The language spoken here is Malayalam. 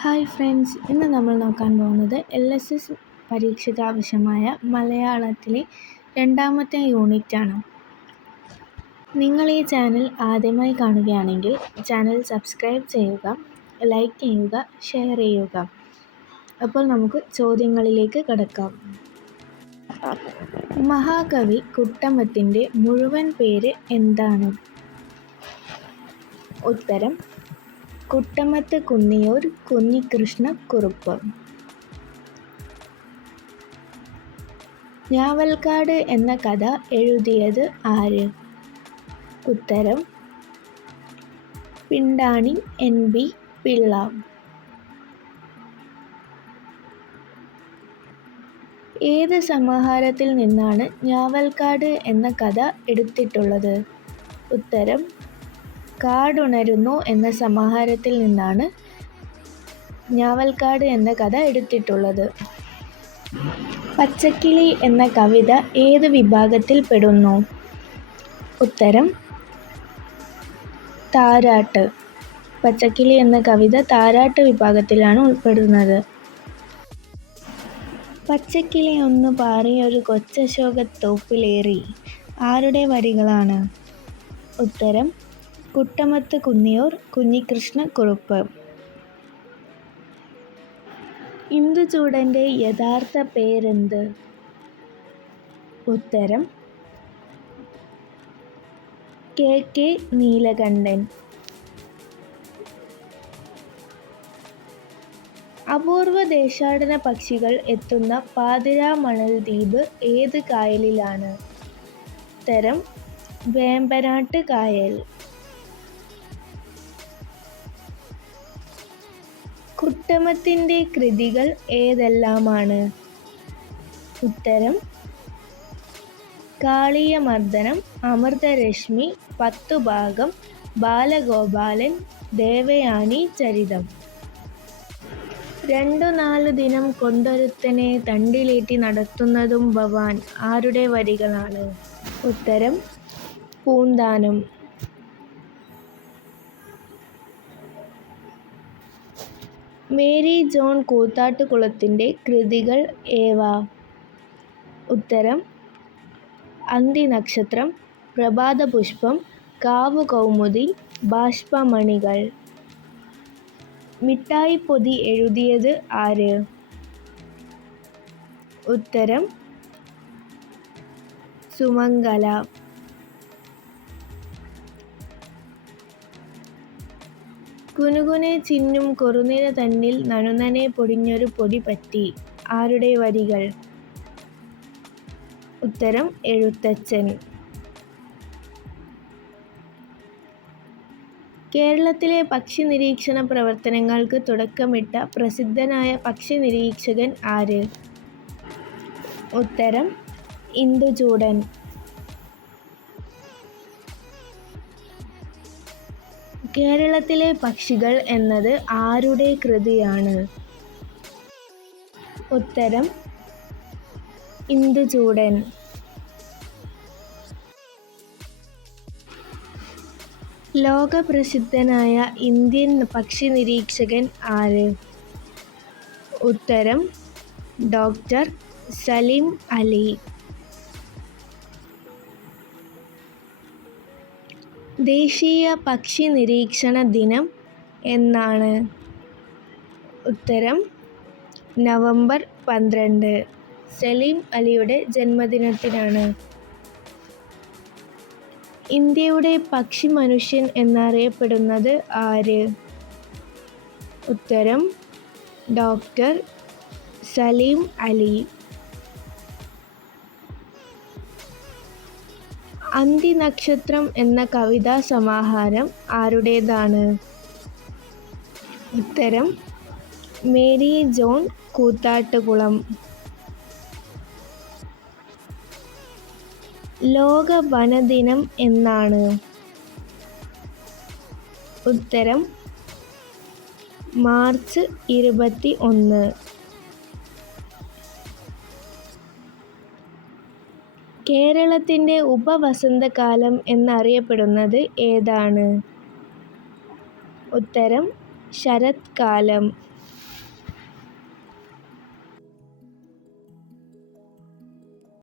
ഹായ് ഫ്രണ്ട്സ്, ഇന്ന് നമ്മൾ നോക്കാൻ പോകുന്നത് LSS പരീക്ഷയ്ക്ക് ആവശ്യമായ മലയാളത്തിലെ രണ്ടാമത്തെ യൂണിറ്റാണ്. നിങ്ങൾ ഈ ചാനൽ ആദ്യമായി കാണുകയാണെങ്കിൽ ചാനൽ സബ്സ്ക്രൈബ് ചെയ്യുക, ലൈക്ക് ചെയ്യുക, ഷെയർ ചെയ്യുക. അപ്പോൾ നമുക്ക് ചോദ്യങ്ങളിലേക്ക് കടക്കാം. മഹാകവി കുട്ടമത്തിൻ്റെ മുഴുവൻ പേര് എന്താണ്? ഉത്തരം: കുട്ടമത്ത് കുന്നിയൂർ കുഞ്ഞികൃഷ്ണക്കുറുപ്പ്. ഞാവൽക്കാട് എന്ന കഥ എഴുതിയത് ആര്? ഉത്തരം: പിണ്ടാണി NB പിള്ള. ഏത് സമാഹാരത്തിൽ നിന്നാണ് ഞാവൽക്കാട് എന്ന കഥ എടുത്തിട്ടുള്ളത്? ഉത്തരം: കാടുണരുന്നു എന്ന സമാഹാരത്തിൽ നിന്നാണ് ഞാവൽക്കാട് എന്ന കഥ എടുത്തിട്ടുള്ളത്. പച്ചക്കിളി എന്ന കവിത ഏത് വിഭാഗത്തിൽ പെടുന്നു? ഉത്തരം: താരാട്ട്. പച്ചക്കിളി എന്ന കവിത താരാട്ട് വിഭാഗത്തിലാണ് ഉൾപ്പെടുന്നത്. പച്ചക്കിളി ഒന്നു പാറിയൊരു കൊച്ചശോകത്തോപ്പിലേറി ആരുടെ വരികളാണ്? ഉത്തരം: കുട്ടമത്ത് കുന്നിയൂർ കുഞ്ഞികൃഷ്ണക്കുറുപ്പ്. ഇന്ദുചൂഡൻ്റെ യഥാർത്ഥ പേരെന്ത്? ഉത്തരം: KK നീലകണ്ഠൻ. അപൂർവ ദേശാടന പക്ഷികൾ എത്തുന്ന പാതിരാമണൽ ദ്വീപ് ഏത് കായലിലാണ്? ഉത്തരം: വേമ്പനാട്ട് കായൽ. കുട്ടമത്തിൻ്റെ കൃതികൾ ഏതെല്ലാമാണ്? ഉത്തരം: കാളിയമർദ്ദനം, അമൃതരശ്മി, 10 ഭാഗം, ബാലഗോപാലൻ, ദേവയാനി ചരിതം. 2-4 ദിനം കൊണ്ടൊരുത്തനെ തണ്ടിലേറ്റി നടത്തുന്നതും ഭവാൻ ആരുടെ വരികളാണ്? ഉത്തരം: പൂന്താനം. മേരി ജോൺ കൂത്താട്ടുകുളത്തിൻ്റെ കൃതികൾ ഏവ? ഉത്തരം: അന്തിനക്ഷത്രം, പ്രഭാതപുഷ്പം, കാവുകൗമുദി, ബാഷ്പമണികൾ. മിഠായിപ്പൊതി എഴുതിയത് ആര്? ഉത്തരം: സുമംഗല. കുനുകുനെ ചിന്നും കുറുനിര തന്നിൽ നനുനനെ പൊടിഞ്ഞൊരു പൊടി പറ്റി ആരുടെ വരികൾ? ഉത്തരം: എഴുത്തച്ഛൻ. കേരളത്തിലെ പക്ഷി നിരീക്ഷണ പ്രവർത്തനങ്ങൾക്ക് തുടക്കമിട്ട പ്രസിദ്ധനായ പക്ഷി നിരീക്ഷകൻ ആര്? ഉത്തരം: ഇന്ദുചൂഡൻ. കേരളത്തിലെ പക്ഷികൾ എന്നത് ആരുടെ കൃതിയാണ്? ഉത്തരം: ഇന്ദുചൂഡൻ. ലോകപ്രസിദ്ധനായ ഇന്ത്യൻ പക്ഷി നിരീക്ഷകൻ ആര്? ഉത്തരം: ഡോക്ടർ സലിം അലി. ദേശീയ പക്ഷി നിരീക്ഷണ ദിനം എന്നാണ്? ഉത്തരം: നവംബർ 12. സലിം അലിയുടെ ജന്മദിനത്തിനാണ്. ഇന്ത്യയുടെ പക്ഷി മനുഷ്യൻ എന്നറിയപ്പെടുന്നത് ആര്? ഉത്തരം: ഡോക്ടർ സലിം അലി. അന്തിനക്ഷത്രം എന്ന കവിതാ സമാഹാരം ആരുടേതാണ്? ഉത്തരം: മേരി ജോൺ കൂത്താട്ടുകുളം. ലോക വനദിനം എന്നാണ്? ഉത്തരം: മാർച്ച് 21. കേരളത്തിൻ്റെ ഉപവസന്തകാലം എന്നറിയപ്പെടുന്നത് ഏതാണ്? ഉത്തരം: ശരത്കാലം.